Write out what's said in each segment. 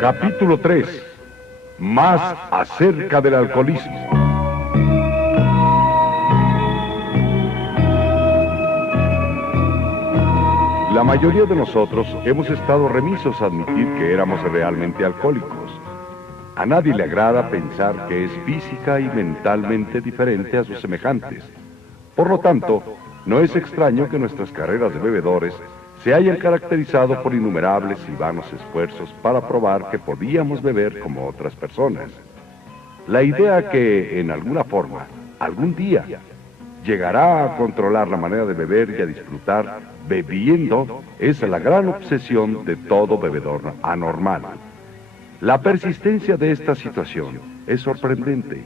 Capítulo 3. Más acerca del alcoholismo. La mayoría de nosotros hemos estado remisos a admitir que éramos realmente alcohólicos. A nadie le agrada pensar que es física y mentalmente diferente a sus semejantes. Por lo tanto, no es extraño que nuestras carreras de bebedores se hayan caracterizado por innumerables y vanos esfuerzos para probar que podíamos beber como otras personas. La idea que, en alguna forma, algún día, llegará a controlar la manera de beber y a disfrutar bebiendo es la gran obsesión de todo bebedor anormal. La persistencia de esta situación es sorprendente.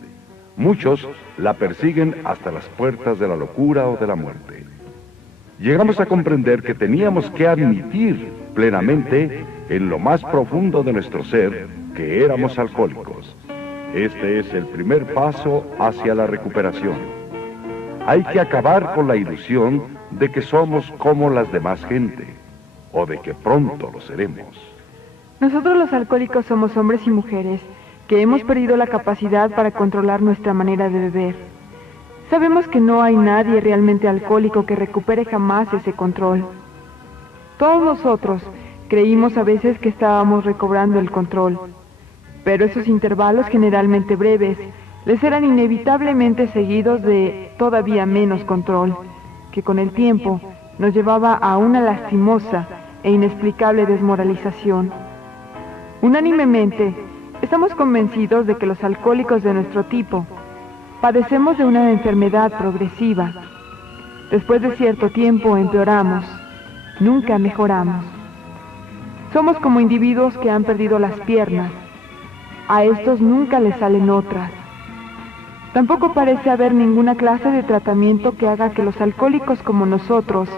Muchos la persiguen hasta las puertas de la locura o de la muerte. Llegamos a comprender que teníamos que admitir plenamente en lo más profundo de nuestro ser que éramos alcohólicos. Este es el primer paso hacia la recuperación. Hay que acabar con la ilusión de que somos como las demás gente, o de que pronto lo seremos. Nosotros los alcohólicos somos hombres y mujeres que hemos perdido la capacidad para controlar nuestra manera de beber. Sabemos que no hay nadie realmente alcohólico que recupere jamás ese control. Todos nosotros creímos a veces que estábamos recobrando el control, pero esos intervalos generalmente breves les eran inevitablemente seguidos de todavía menos control, que con el tiempo nos llevaba a una lastimosa e inexplicable desmoralización. Unánimemente, estamos convencidos de que los alcohólicos de nuestro tipo padecemos de una enfermedad progresiva. Después de cierto tiempo empeoramos, nunca mejoramos. Somos como individuos que han perdido las piernas. A estos nunca les salen otras. Tampoco parece haber ninguna clase de tratamiento que haga que los alcohólicos como nosotros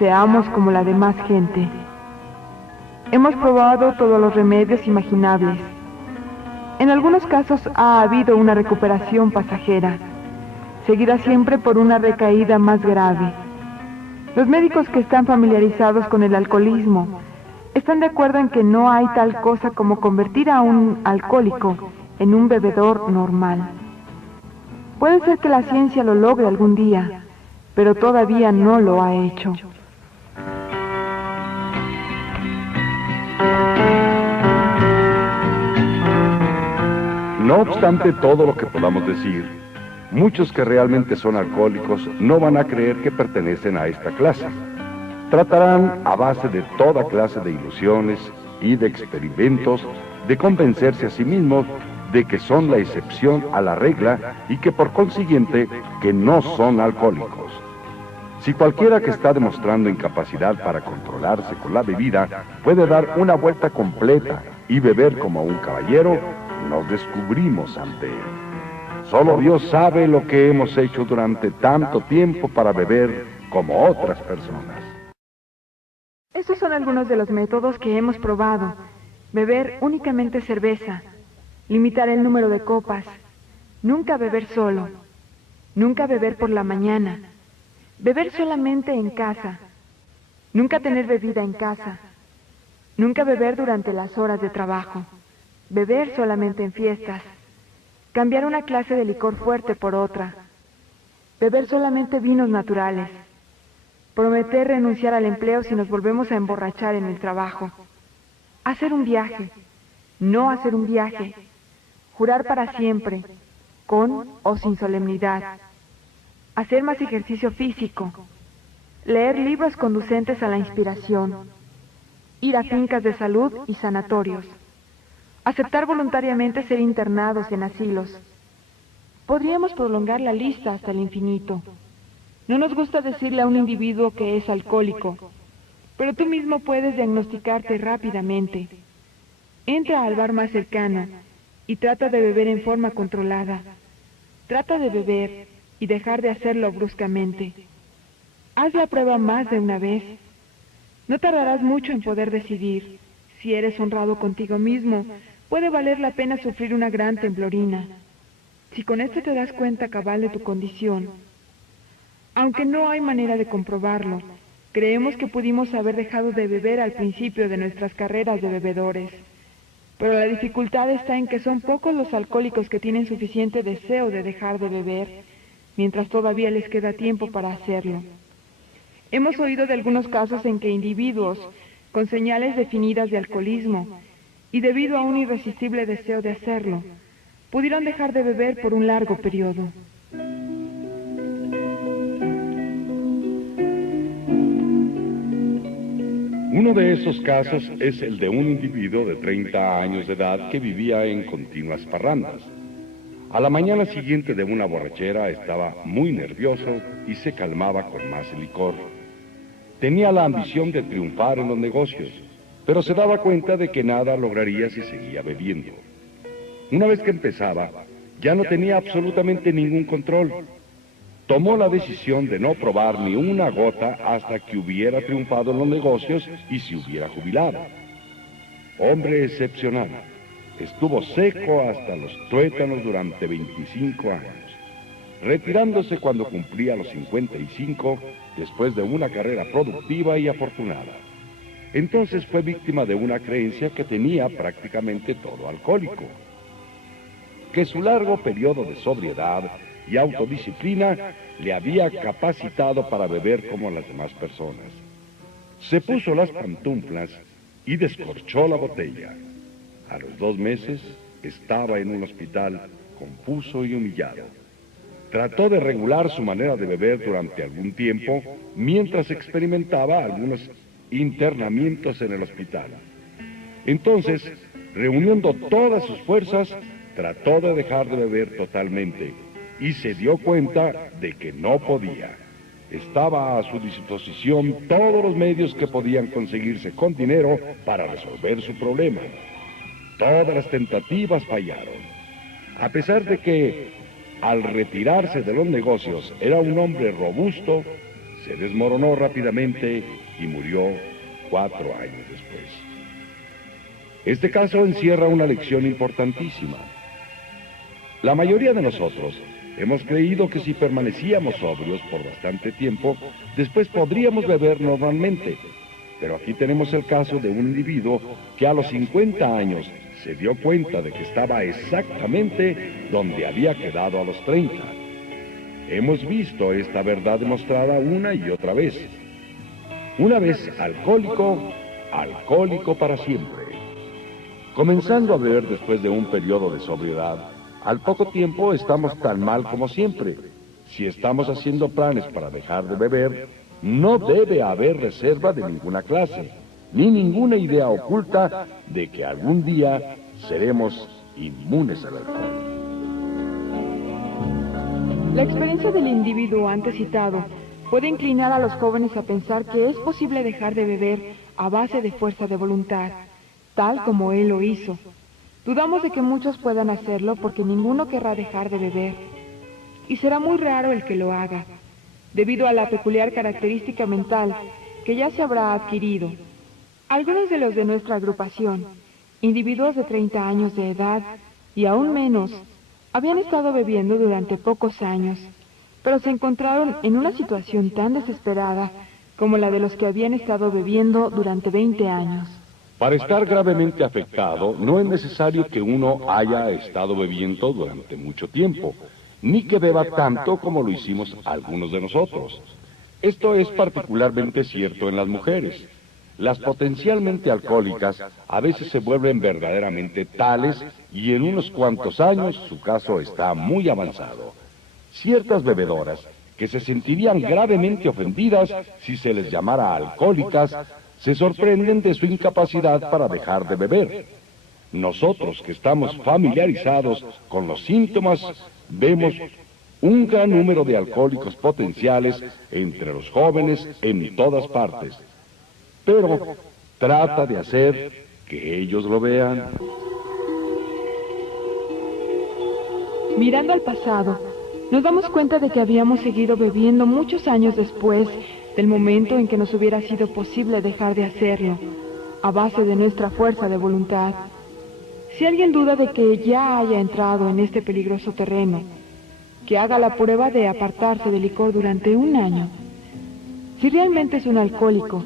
seamos como la demás gente. Hemos probado todos los remedios imaginables. En algunos casos ha habido una recuperación pasajera, seguida siempre por una recaída más grave. Los médicos que están familiarizados con el alcoholismo están de acuerdo en que no hay tal cosa como convertir a un alcohólico en un bebedor normal. Puede ser que la ciencia lo logre algún día, pero todavía no lo ha hecho. No obstante todo lo que podamos decir, muchos que realmente son alcohólicos no van a creer que pertenecen a esta clase. Tratarán, a base de toda clase de ilusiones y de experimentos, de convencerse a sí mismos de que son la excepción a la regla y que por consiguiente que no son alcohólicos. Si cualquiera que está demostrando incapacidad para controlarse con la bebida puede dar una vuelta completa y beber como un caballero, nos descubrimos ante él. Solo Dios sabe lo que hemos hecho durante tanto tiempo para beber como otras personas. Estos son algunos de los métodos que hemos probado. Beber únicamente cerveza, limitar el número de copas, nunca beber solo, nunca beber por la mañana, beber solamente en casa, nunca tener bebida en casa, nunca beber durante las horas de trabajo, beber solamente en fiestas, cambiar una clase de licor fuerte por otra, beber solamente vinos naturales, prometer renunciar al empleo si nos volvemos a emborrachar en el trabajo, hacer un viaje, no hacer un viaje, jurar para siempre, con o sin solemnidad, hacer más ejercicio físico, leer libros conducentes a la inspiración, ir a fincas de salud y sanatorios, aceptar voluntariamente ser internados en asilos. Podríamos prolongar la lista hasta el infinito. No nos gusta decirle a un individuo que es alcohólico, pero tú mismo puedes diagnosticarte rápidamente. Entra al bar más cercano y trata de beber en forma controlada. Trata de beber y dejar de hacerlo bruscamente. Haz la prueba más de una vez. No tardarás mucho en poder decidir. Si eres honrado contigo mismo, puede valer la pena sufrir una gran temblorina. Si con esto te das cuenta cabal de tu condición, aunque no hay manera de comprobarlo, creemos que pudimos haber dejado de beber al principio de nuestras carreras de bebedores. Pero la dificultad está en que son pocos los alcohólicos que tienen suficiente deseo de dejar de beber, mientras todavía les queda tiempo para hacerlo. Hemos oído de algunos casos en que individuos con señales definidas de alcoholismo y debido a un irresistible deseo de hacerlo, pudieron dejar de beber por un largo periodo. Uno de esos casos es el de un individuo de 30 años de edad que vivía en continuas parrandas. A la mañana siguiente de una borrachera estaba muy nervioso y se calmaba con más licor. Tenía la ambición de triunfar en los negocios, pero se daba cuenta de que nada lograría si seguía bebiendo. Una vez que empezaba, ya no tenía absolutamente ningún control. Tomó la decisión de no probar ni una gota hasta que hubiera triunfado en los negocios y se hubiera jubilado. Hombre excepcional. Estuvo seco hasta los tuétanos durante 25 años, retirándose cuando cumplía los 55 después de una carrera productiva y afortunada. Entonces fue víctima de una creencia que tenía prácticamente todo alcohólico, que su largo periodo de sobriedad y autodisciplina le había capacitado para beber como las demás personas. Se puso las pantuflas y descorchó la botella. A los 2 meses estaba en un hospital, confuso y humillado. Trató de regular su manera de beber durante algún tiempo, mientras experimentaba algunos internamientos en el hospital. Entonces, reuniendo todas sus fuerzas, trató de dejar de beber totalmente y se dio cuenta de que no podía. Estaba a su disposición todos los medios que podían conseguirse con dinero para resolver su problema. Todas las tentativas fallaron. A pesar de que, al retirarse de los negocios, era un hombre robusto, se desmoronó rápidamente y murió 4 años después. Este caso encierra una lección importantísima. La mayoría de nosotros hemos creído que si permanecíamos sobrios por bastante tiempo, después podríamos beber normalmente. Pero aquí tenemos el caso de un individuo que a los 50 años se dio cuenta de que estaba exactamente donde había quedado a los 30. Hemos visto esta verdad demostrada una y otra vez. Una vez alcohólico, alcohólico para siempre. Comenzando a beber después de un periodo de sobriedad, al poco tiempo estamos tan mal como siempre. Si estamos haciendo planes para dejar de beber, no debe haber reserva de ninguna clase, ni ninguna idea oculta de que algún día seremos inmunes al alcohol. La experiencia del individuo antes citado puede inclinar a los jóvenes a pensar que es posible dejar de beber a base de fuerza de voluntad, tal como él lo hizo. Dudamos de que muchos puedan hacerlo porque ninguno querrá dejar de beber, y será muy raro el que lo haga, debido a la peculiar característica mental que ya se habrá adquirido. Algunos de los de nuestra agrupación, individuos de 30 años de edad y aún menos, habían estado bebiendo durante pocos años, pero se encontraron en una situación tan desesperada como la de los que habían estado bebiendo durante 20 años. Para estar gravemente afectado, no es necesario que uno haya estado bebiendo durante mucho tiempo, ni que beba tanto como lo hicimos algunos de nosotros. Esto es particularmente cierto en las mujeres. Las potencialmente alcohólicas a veces se vuelven verdaderamente tales y en unos cuantos años su caso está muy avanzado. Ciertas bebedoras, que se sentirían gravemente ofendidas si se les llamara alcohólicas, se sorprenden de su incapacidad para dejar de beber. Nosotros, que estamos familiarizados con los síntomas, vemos un gran número de alcohólicos potenciales entre los jóvenes en todas partes. Pero trata de hacer que ellos lo vean. Mirando al pasado, nos damos cuenta de que habíamos seguido bebiendo muchos años después del momento en que nos hubiera sido posible dejar de hacerlo, a base de nuestra fuerza de voluntad. Si alguien duda de que ya haya entrado en este peligroso terreno, que haga la prueba de apartarse del licor durante 1 año. Si realmente es un alcohólico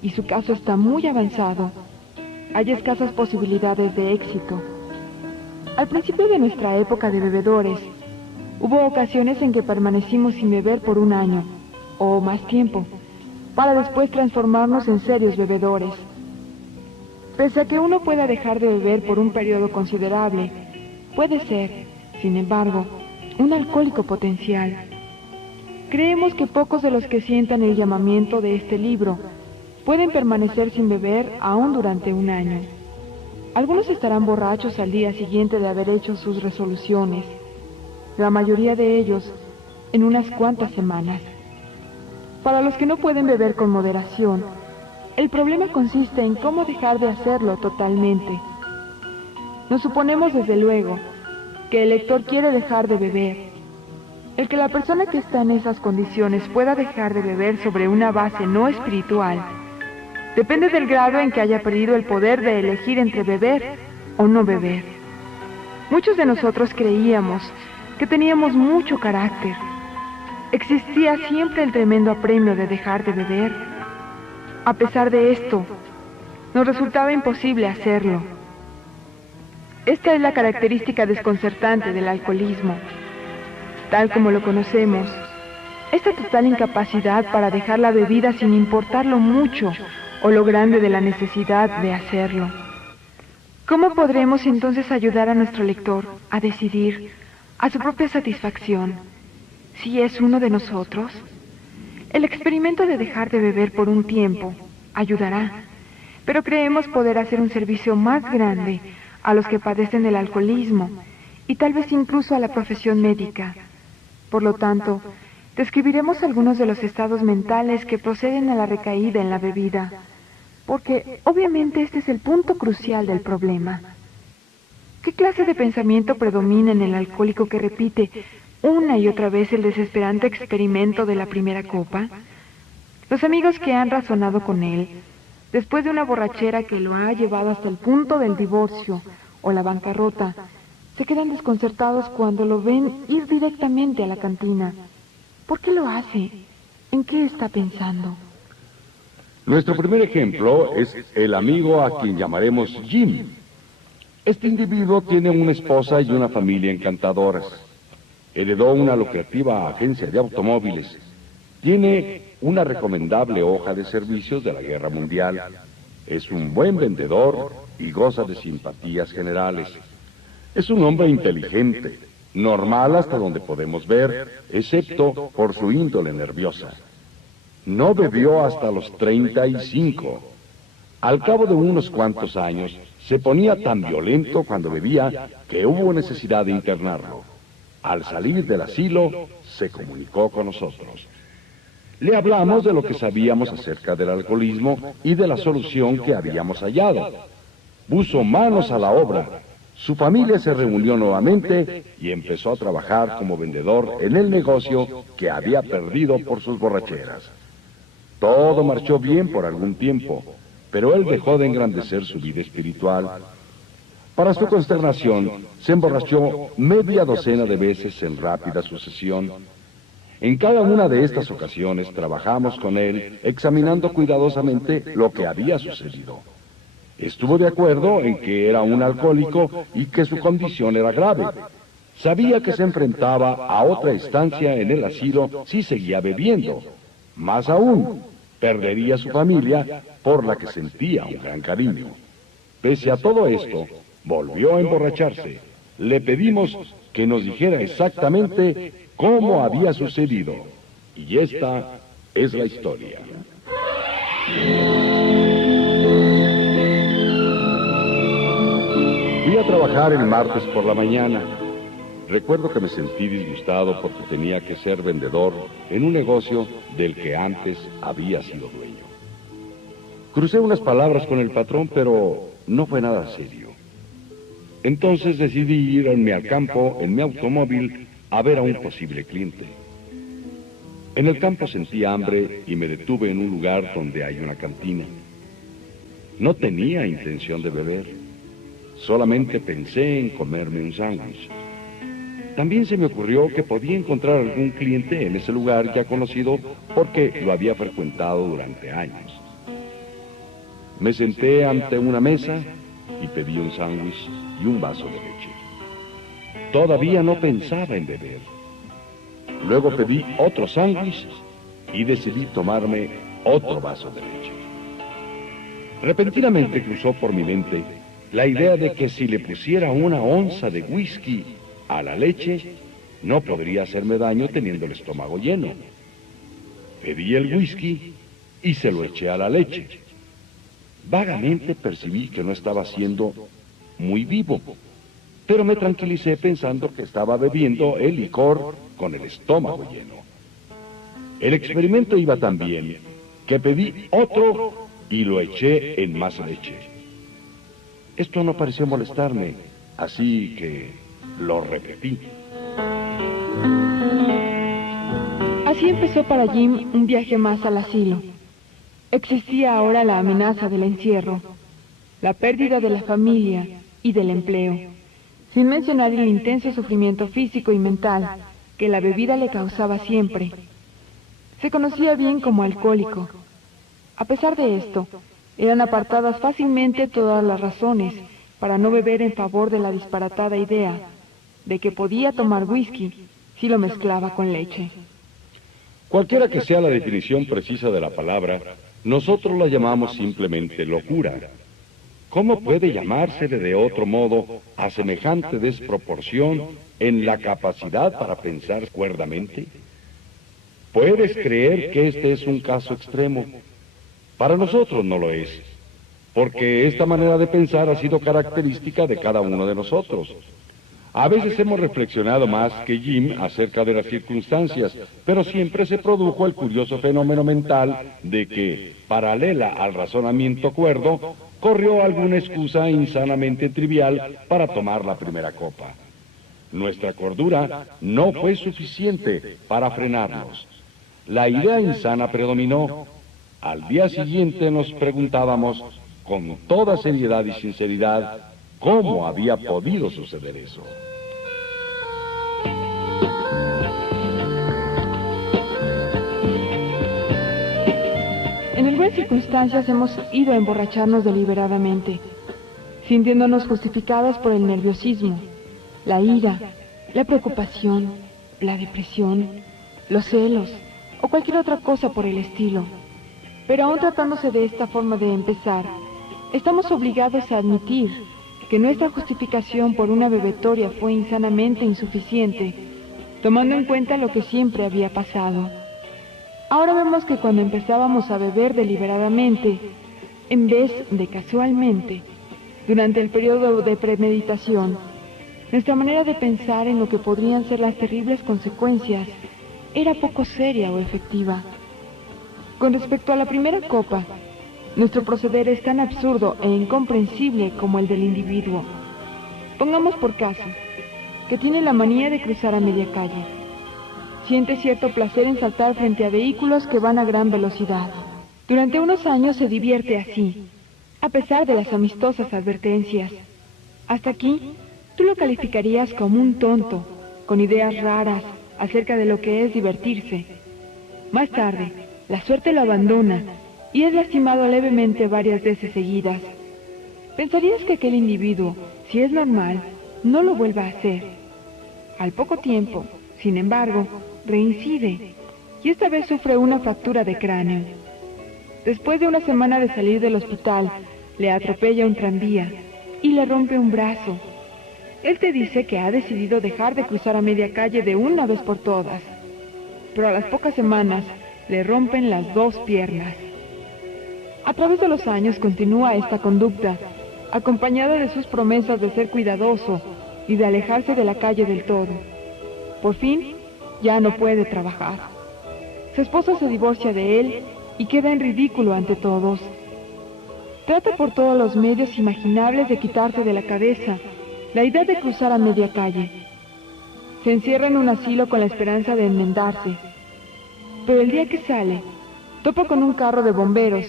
y su caso está muy avanzado, hay escasas posibilidades de éxito. Al principio de nuestra época de bebedores, hubo ocasiones en que permanecimos sin beber por un año, o más tiempo, para después transformarnos en serios bebedores. Pese a que uno pueda dejar de beber por un periodo considerable, puede ser, sin embargo, un alcohólico potencial. Creemos que pocos de los que sientan el llamamiento de este libro pueden permanecer sin beber aún durante un año. Algunos estarán borrachos al día siguiente de haber hecho sus resoluciones, la mayoría de ellos en unas cuantas semanas. Para los que no pueden beber con moderación, el problema consiste en cómo dejar de hacerlo totalmente. Nos suponemos desde luego que el lector quiere dejar de beber. El que la persona que está en esas condiciones pueda dejar de beber sobre una base no espiritual depende del grado en que haya perdido el poder de elegir entre beber o no beber. Muchos de nosotros creíamos que teníamos mucho carácter. Existía siempre el tremendo apremio de dejar de beber. A pesar de esto, nos resultaba imposible hacerlo. Esta es la característica desconcertante del alcoholismo. Tal como lo conocemos, esta total incapacidad para dejar la bebida sin importar lo mucho o lo grande de la necesidad de hacerlo. ¿Cómo podremos entonces ayudar a nuestro lector a decidir, a su propia satisfacción, si es uno de nosotros? El experimento de dejar de beber por un tiempo ayudará, pero creemos poder hacer un servicio más grande a los que padecen del alcoholismo y tal vez incluso a la profesión médica. Por lo tanto, describiremos algunos de los estados mentales que proceden a la recaída en la bebida, porque obviamente este es el punto crucial del problema. ¿Qué clase de pensamiento predomina en el alcohólico que repite una y otra vez el desesperante experimento de la primera copa? Los amigos que han razonado con él, después de una borrachera que lo ha llevado hasta el punto del divorcio o la bancarrota, se quedan desconcertados cuando lo ven ir directamente a la cantina. ¿Por qué lo hace? ¿En qué está pensando? Nuestro primer ejemplo es el amigo a quien llamaremos Jim. Este individuo tiene una esposa y una familia encantadoras. Heredó una lucrativa agencia de automóviles. Tiene una recomendable hoja de servicios de la Guerra Mundial. Es un buen vendedor y goza de simpatías generales. Es un hombre inteligente, normal hasta donde podemos ver, excepto por su índole nerviosa. No bebió hasta los 35. Al cabo de unos cuantos años, se ponía tan violento cuando bebía que hubo necesidad de internarlo. Al salir del asilo, se comunicó con nosotros. Le hablamos de lo que sabíamos acerca del alcoholismo y de la solución que habíamos hallado. Puso manos a la obra. Su familia se reunió nuevamente y empezó a trabajar como vendedor en el negocio que había perdido por sus borracheras. Todo marchó bien por algún tiempo, pero él dejó de engrandecer su vida espiritual. Para su consternación, se emborrachó media docena de veces en rápida sucesión. En cada una de estas ocasiones trabajamos con él, examinando cuidadosamente lo que había sucedido. Estuvo de acuerdo en que era un alcohólico y que su condición era grave. Sabía que se enfrentaba a otra estancia en el asilo si seguía bebiendo. Más aún, perdería su familia por la que sentía un gran cariño. Pese a todo esto, volvió a emborracharse. Le pedimos que nos dijera exactamente cómo había sucedido. Y esta es la historia. Fui a trabajar el martes por la mañana. Recuerdo que me sentí disgustado porque tenía que ser vendedor en un negocio del que antes había sido dueño. Crucé unas palabras con el patrón, pero no fue nada serio. Entonces decidí irme al campo en mi automóvil a ver a un posible cliente. En el campo sentí hambre y me detuve en un lugar donde hay una cantina. No tenía intención de beber. Solamente pensé en comerme un sándwich. También se me ocurrió que podía encontrar algún cliente en ese lugar ya conocido porque lo había frecuentado durante años. Me senté ante una mesa y pedí un sándwich y un vaso de leche. Todavía no pensaba en beber. Luego pedí otro sándwich y decidí tomarme otro vaso de leche. Repentinamente cruzó por mi mente la idea de que si le pusiera una onza de whisky a la leche, no podría hacerme daño teniendo el estómago lleno. Pedí el whisky y se lo eché a la leche. Vagamente percibí que no estaba siendo muy vivo, pero me tranquilicé pensando que estaba bebiendo el licor con el estómago lleno. El experimento iba tan bien que pedí otro y lo eché en más leche. Esto no pareció molestarme, así que lo repetí. Así empezó para Jim un viaje más al asilo. Existía ahora la amenaza del encierro, la pérdida de la familia y del empleo, sin mencionar el intenso sufrimiento físico y mental que la bebida le causaba siempre. Se conocía bien como alcohólico. A pesar de esto, eran apartadas fácilmente todas las razones para no beber en favor de la disparatada idea de que podía tomar whisky si lo mezclaba con leche. Cualquiera que sea la definición precisa de la palabra, nosotros la llamamos simplemente locura. ¿Cómo puede llamársele de otro modo a semejante desproporción en la capacidad para pensar cuerdamente? ¿Puedes creer que este es un caso extremo? Para nosotros no lo es, porque esta manera de pensar ha sido característica de cada uno de nosotros. A veces hemos reflexionado más que Jim acerca de las circunstancias, pero siempre se produjo el curioso fenómeno mental de que, paralela al razonamiento cuerdo, corrió alguna excusa insanamente trivial para tomar la primera copa. Nuestra cordura no fue suficiente para frenarnos. La idea insana predominó. Al día siguiente nos preguntábamos, con toda seriedad y sinceridad, ¿cómo había podido suceder eso? En algunas circunstancias hemos ido a emborracharnos deliberadamente, sintiéndonos justificadas por el nerviosismo, la ira, la preocupación, la depresión, los celos o cualquier otra cosa por el estilo. Pero aún tratándose de esta forma de empezar, estamos obligados a admitir que nuestra justificación por una bebetoria fue insanamente insuficiente, tomando en cuenta lo que siempre había pasado. Ahora vemos que cuando empezábamos a beber deliberadamente, en vez de casualmente, durante el periodo de premeditación, nuestra manera de pensar en lo que podrían ser las terribles consecuencias era poco seria o efectiva. Con respecto a la primera copa, nuestro proceder es tan absurdo e incomprensible como el del individuo. Pongamos por caso que tiene la manía de cruzar a media calle. Siente cierto placer en saltar frente a vehículos que van a gran velocidad. Durante unos años se divierte así, a pesar de las amistosas advertencias. Hasta aquí, tú lo calificarías como un tonto, con ideas raras acerca de lo que es divertirse. Más tarde, la suerte lo abandona y es lastimado levemente varias veces seguidas. Pensarías que aquel individuo, si es normal, no lo vuelva a hacer. Al poco tiempo, sin embargo, reincide y esta vez sufre una fractura de cráneo. Después de una semana de salir del hospital, le atropella un tranvía y le rompe un brazo. Él te dice que ha decidido dejar de cruzar a media calle de una vez por todas, pero a las pocas semanas le rompen las dos piernas. A través de los años continúa esta conducta, acompañada de sus promesas de ser cuidadoso y de alejarse de la calle del todo. Por fin, ya no puede trabajar. Su esposa se divorcia de él y queda en ridículo ante todos. Trata por todos los medios imaginables de quitarse de la cabeza la idea de cruzar a media calle. Se encierra en un asilo con la esperanza de enmendarse. Pero el día que sale, topa con un carro de bomberos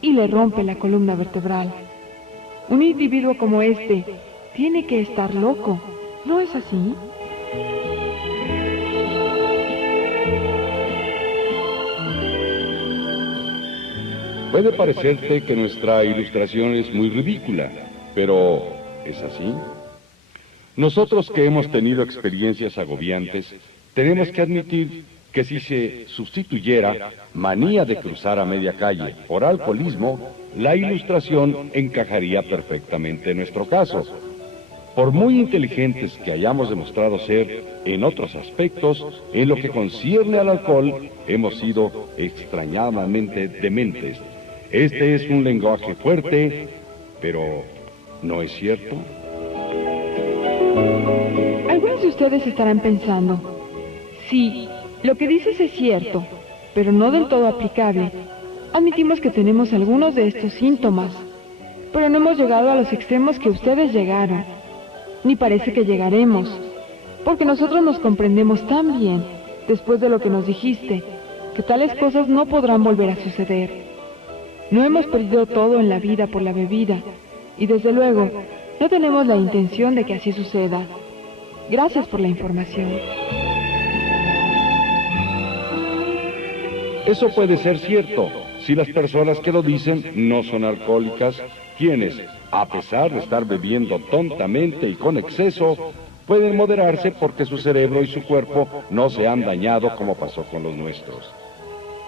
y le rompe la columna vertebral. Un individuo como este tiene que estar loco, ¿no es así? Puede parecerte que nuestra ilustración es muy ridícula, pero ¿es así? Nosotros que hemos tenido experiencias agobiantes, tenemos que admitir que si se sustituyera manía de cruzar a media calle por alcoholismo, la ilustración encajaría perfectamente en nuestro caso. Por muy inteligentes que hayamos demostrado ser en otros aspectos, en lo que concierne al alcohol, hemos sido extrañadamente dementes. Este es un lenguaje fuerte, pero ¿no es cierto? Algunos de ustedes estarán pensando, sí, lo que dices es cierto, pero no del todo aplicable. Admitimos que tenemos algunos de estos síntomas, pero no hemos llegado a los extremos que ustedes llegaron. Ni parece que llegaremos, porque nosotros nos comprendemos tan bien, después de lo que nos dijiste, que tales cosas no podrán volver a suceder. No hemos perdido todo en la vida por la bebida, y desde luego, no tenemos la intención de que así suceda. Gracias por la información. Eso puede ser cierto, si las personas que lo dicen no son alcohólicas, quienes, a pesar de estar bebiendo tontamente y con exceso, pueden moderarse porque su cerebro y su cuerpo no se han dañado como pasó con los nuestros.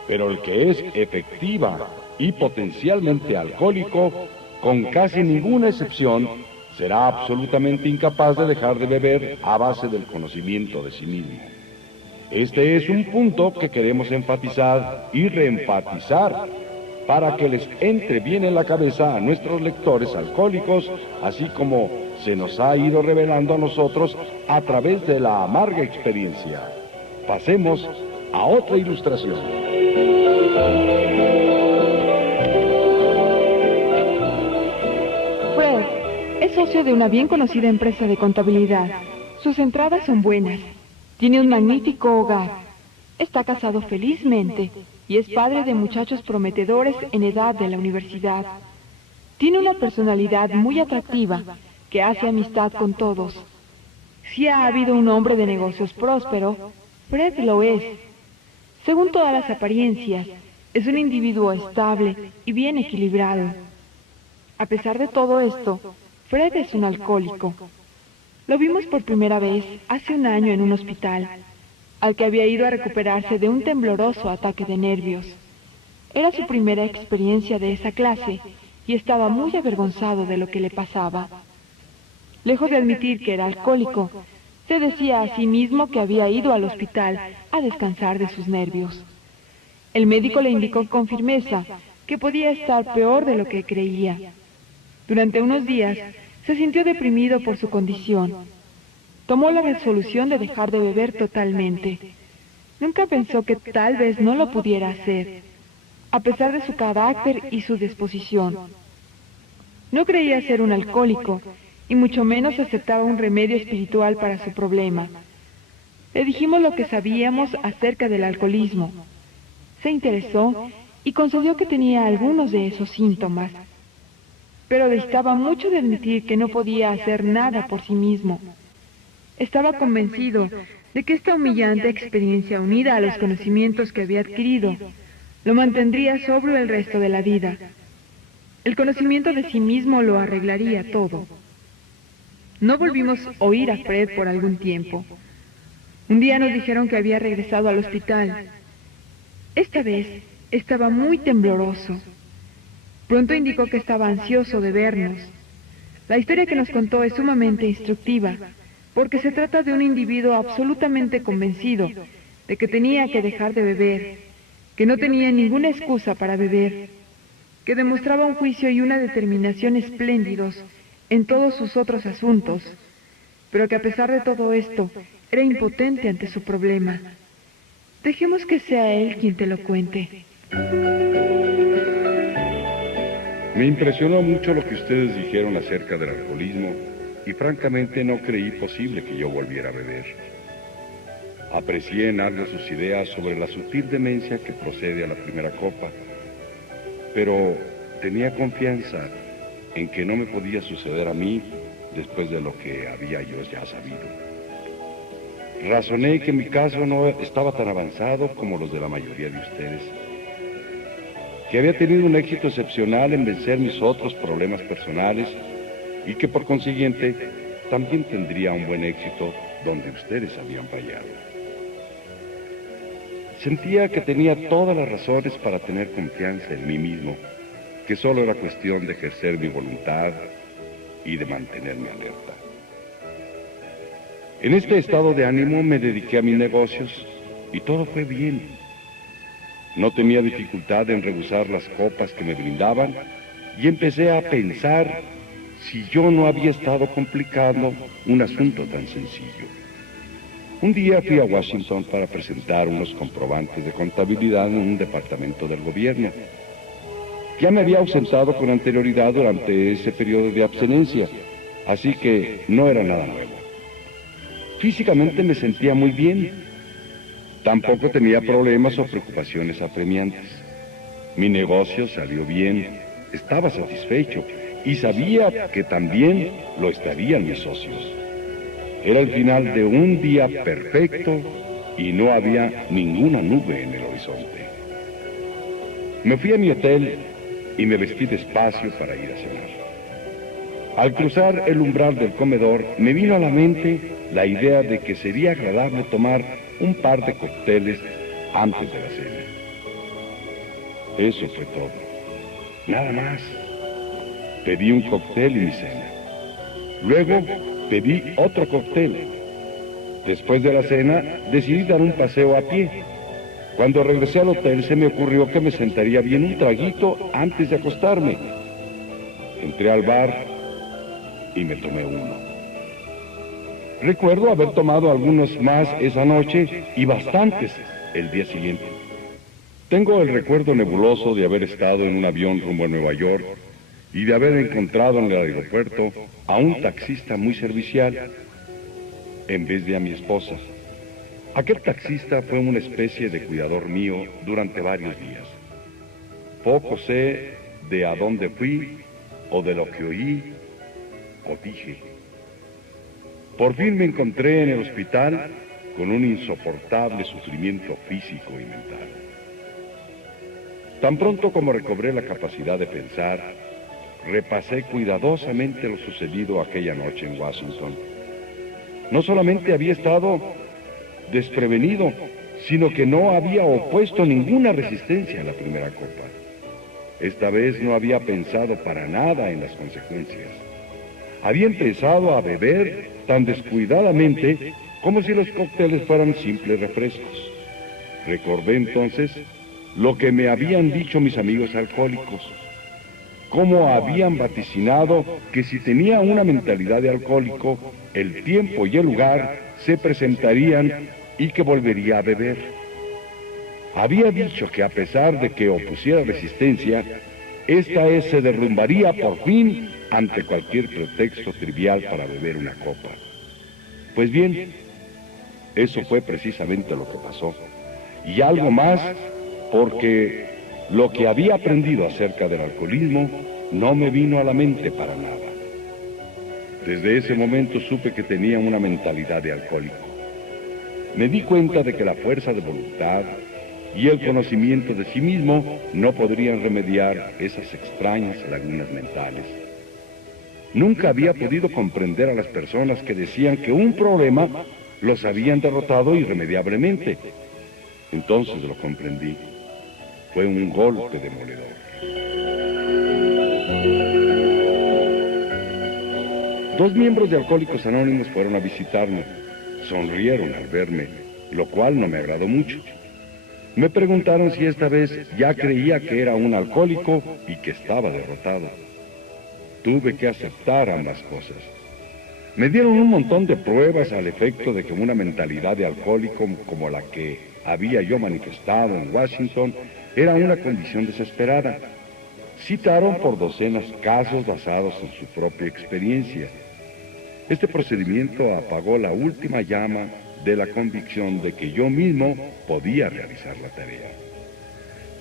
Pero el que es efectiva y potencialmente alcohólico, con casi ninguna excepción, será absolutamente incapaz de dejar de beber a base del conocimiento de sí mismo. Este es un punto que queremos enfatizar y reenfatizar para que les entre bien en la cabeza a nuestros lectores alcohólicos, así como se nos ha ido revelando a nosotros a través de la amarga experiencia. Pasemos a otra ilustración. Fred es socio de una bien conocida empresa de contabilidad. Sus entradas son buenas. Tiene un magnífico hogar. Está casado felizmente y es padre de muchachos prometedores en edad de la universidad. Tiene una personalidad muy atractiva que hace amistad con todos. Si ha habido un hombre de negocios próspero, Fred lo es. Según todas las apariencias, es un individuo estable y bien equilibrado. A pesar de todo esto, Fred es un alcohólico. Lo vimos por primera vez hace un año en un hospital, al que había ido a recuperarse de un tembloroso ataque de nervios. Era su primera experiencia de esa clase y estaba muy avergonzado de lo que le pasaba. Lejos de admitir que era alcohólico, se decía a sí mismo que había ido al hospital a descansar de sus nervios. El médico le indicó con firmeza que podía estar peor de lo que creía. Durante unos días se sintió deprimido por su condición. Tomó la resolución de dejar de beber totalmente. Nunca pensó que tal vez no lo pudiera hacer, a pesar de su carácter y su disposición. No creía ser un alcohólico, y mucho menos aceptaba un remedio espiritual para su problema. Le dijimos lo que sabíamos acerca del alcoholismo. Se interesó y concedió que tenía algunos de esos síntomas, pero distaba mucho de admitir que no podía hacer nada por sí mismo. Estaba convencido de que esta humillante experiencia, unida a los conocimientos que había adquirido, lo mantendría sobrio el resto de la vida. El conocimiento de sí mismo lo arreglaría todo. No volvimos a oír a Fred por algún tiempo. Un día nos dijeron que había regresado al hospital. Esta vez estaba muy tembloroso. Pronto indicó que estaba ansioso de vernos. La historia que nos contó es sumamente instructiva, porque se trata de un individuo absolutamente convencido de que tenía que dejar de beber, que no tenía ninguna excusa para beber, que demostraba un juicio y una determinación espléndidos en todos sus otros asuntos, pero que a pesar de todo esto, era impotente ante su problema. Dejemos que sea él quien te lo cuente. Me impresionó mucho lo que ustedes dijeron acerca del alcoholismo y francamente no creí posible que yo volviera a beber. Aprecié en algo sus ideas sobre la sutil demencia que procede a la primera copa, pero tenía confianza en que no me podía suceder a mí después de lo que había yo ya sabido. Razoné que mi caso no estaba tan avanzado como los de la mayoría de ustedes. que había tenido un éxito excepcional en vencer mis otros problemas personales y que por consiguiente también tendría un buen éxito donde ustedes habían fallado. Sentía que tenía todas las razones para tener confianza en mí mismo, que solo era cuestión de ejercer mi voluntad y de mantenerme alerta. En este estado de ánimo me dediqué a mis negocios y todo fue bien. No tenía dificultad en rehusar las copas que me brindaban y empecé a pensar si yo no había estado complicando un asunto tan sencillo. Un día fui a Washington para presentar unos comprobantes de contabilidad en un departamento del gobierno. Ya me había ausentado con anterioridad durante ese periodo de abstinencia, así que no era nada nuevo. Físicamente me sentía muy bien. Tampoco tenía problemas o preocupaciones apremiantes. Mi negocio salió bien, estaba satisfecho y sabía que también lo estarían mis socios. Era el final de un día perfecto y no había ninguna nube en el horizonte. Me fui a mi hotel y me vestí despacio para ir a cenar. Al cruzar el umbral del comedor, me vino a la mente la idea de que sería agradable tomar un par de cócteles antes de la cena. Eso fue todo. Nada más. Pedí un cóctel y mi cena. Luego pedí otro cóctel. Después de la cena, decidí dar un paseo a pie. Cuando regresé al hotel, se me ocurrió que me sentaría bien un traguito antes de acostarme. Entré al bar y me tomé uno. Recuerdo haber tomado algunos más esa noche y bastantes el día siguiente. Tengo el recuerdo nebuloso de haber estado en un avión rumbo a Nueva York y de haber encontrado en el aeropuerto a un taxista muy servicial en vez de a mi esposa. Aquel taxista fue una especie de cuidador mío durante varios días. Poco sé de a dónde fui o de lo que oí o dije. Por fin me encontré en el hospital con un insoportable sufrimiento físico y mental. Tan pronto como recobré la capacidad de pensar, repasé cuidadosamente lo sucedido aquella noche en Washington. No solamente había estado desprevenido, sino que no había opuesto ninguna resistencia a la primera copa. Esta vez no había pensado para nada en las consecuencias. Había empezado a beber tan descuidadamente como si los cócteles fueran simples refrescos. Recordé entonces lo que me habían dicho mis amigos alcohólicos, cómo habían vaticinado que si tenía una mentalidad de alcohólico, el tiempo y el lugar se presentarían y que volvería a beber. Había dicho que a pesar de que opusiera resistencia, esta se derrumbaría por fin ante cualquier pretexto trivial para beber una copa. Pues bien, eso fue precisamente lo que pasó. Y algo más, porque lo que había aprendido acerca del alcoholismo no me vino a la mente para nada. Desde ese momento supe que tenía una mentalidad de alcohólico. Me di cuenta de que la fuerza de voluntad y el conocimiento de sí mismo no podrían remediar esas extrañas lagunas mentales. Nunca había podido comprender a las personas que decían que un problema los habían derrotado irremediablemente. Entonces lo comprendí. Fue un golpe demoledor. Dos miembros de Alcohólicos Anónimos fueron a visitarme. Sonrieron al verme, lo cual no me agradó mucho. Me preguntaron si esta vez ya creía que era un alcohólico y que estaba derrotado. Tuve que aceptar ambas cosas. Me dieron un montón de pruebas al efecto de que una mentalidad de alcohólico como la que había yo manifestado en Washington era una condición desesperada. Citaron por docenas casos basados en su propia experiencia. Este procedimiento apagó la última llama de la convicción de que yo mismo podía realizar la tarea.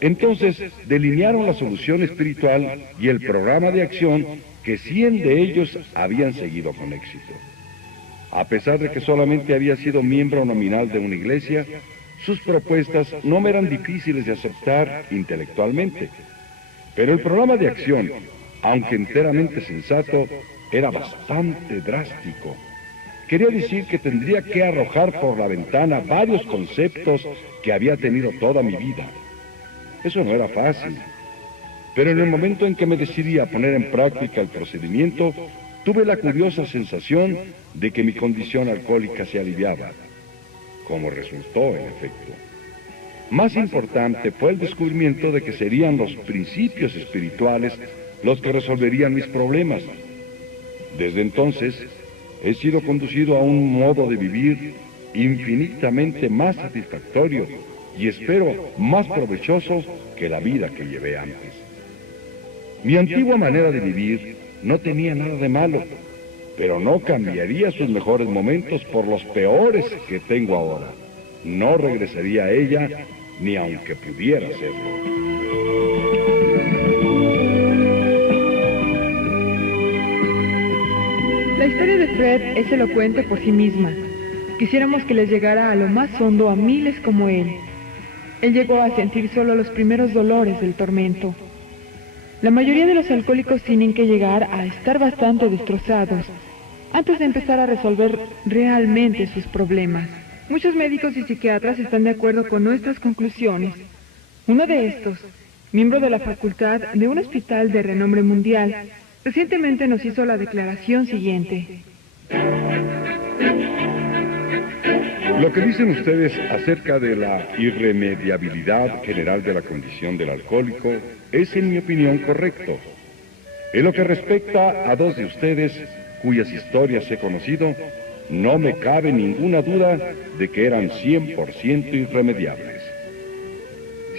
Entonces delinearon la solución espiritual y el programa de acción que 100 de ellos habían seguido con éxito. A pesar de que solamente había sido miembro nominal de una iglesia, sus propuestas no me eran difíciles de aceptar intelectualmente, Pero el programa de acción, aunque enteramente sensato, era bastante drástico. Quería decir que tendría que arrojar por la ventana varios conceptos que había tenido toda mi vida. Eso no era fácil. Pero en el momento en que me decidí a poner en práctica el procedimiento, tuve la curiosa sensación de que mi condición alcohólica se aliviaba, como resultó en efecto. Más importante fue el descubrimiento de que serían los principios espirituales los que resolverían mis problemas. Desde entonces, he sido conducido a un modo de vivir infinitamente más satisfactorio y espero más provechoso que la vida que llevé antes. Mi antigua manera de vivir no tenía nada de malo, pero no cambiaría sus mejores momentos por los peores que tengo ahora. No regresaría a ella ni aunque pudiera hacerlo. La historia de Fred es elocuente por sí misma. Quisiéramos que les llegara a lo más hondo a miles como él. Él llegó a sentir solo los primeros dolores del tormento. La mayoría de los alcohólicos tienen que llegar a estar bastante destrozados antes de empezar a resolver realmente sus problemas. Muchos médicos y psiquiatras están de acuerdo con nuestras conclusiones. Uno de estos, miembro de la facultad de un hospital de renombre mundial, recientemente nos hizo la declaración siguiente. Lo que dicen ustedes acerca de la irremediabilidad general de la condición del alcohólico es, en mi opinión, correcto. En lo que respecta a dos de ustedes, cuyas historias he conocido, no me cabe ninguna duda de que eran 100% irremediables.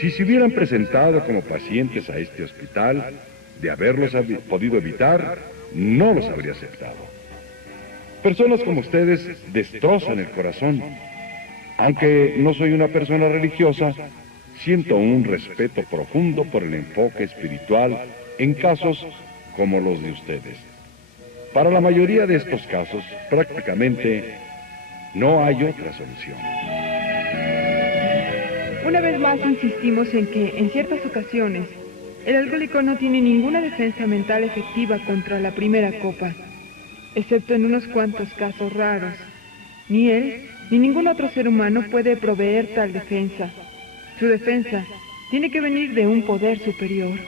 Si se hubieran presentado como pacientes a este hospital, de haberlos podido evitar, no los habría aceptado. Personas como ustedes destrozan el corazón. Aunque no soy una persona religiosa, siento un respeto profundo por el enfoque espiritual en casos como los de ustedes. Para la mayoría de estos casos, prácticamente no hay otra solución. Una vez más insistimos en que, en ciertas ocasiones, el alcohólico no tiene ninguna defensa mental efectiva contra la primera copa, excepto en unos cuantos casos raros. Ni él, ni ningún otro ser humano puede proveer tal defensa. Su defensa tiene que venir de un poder superior.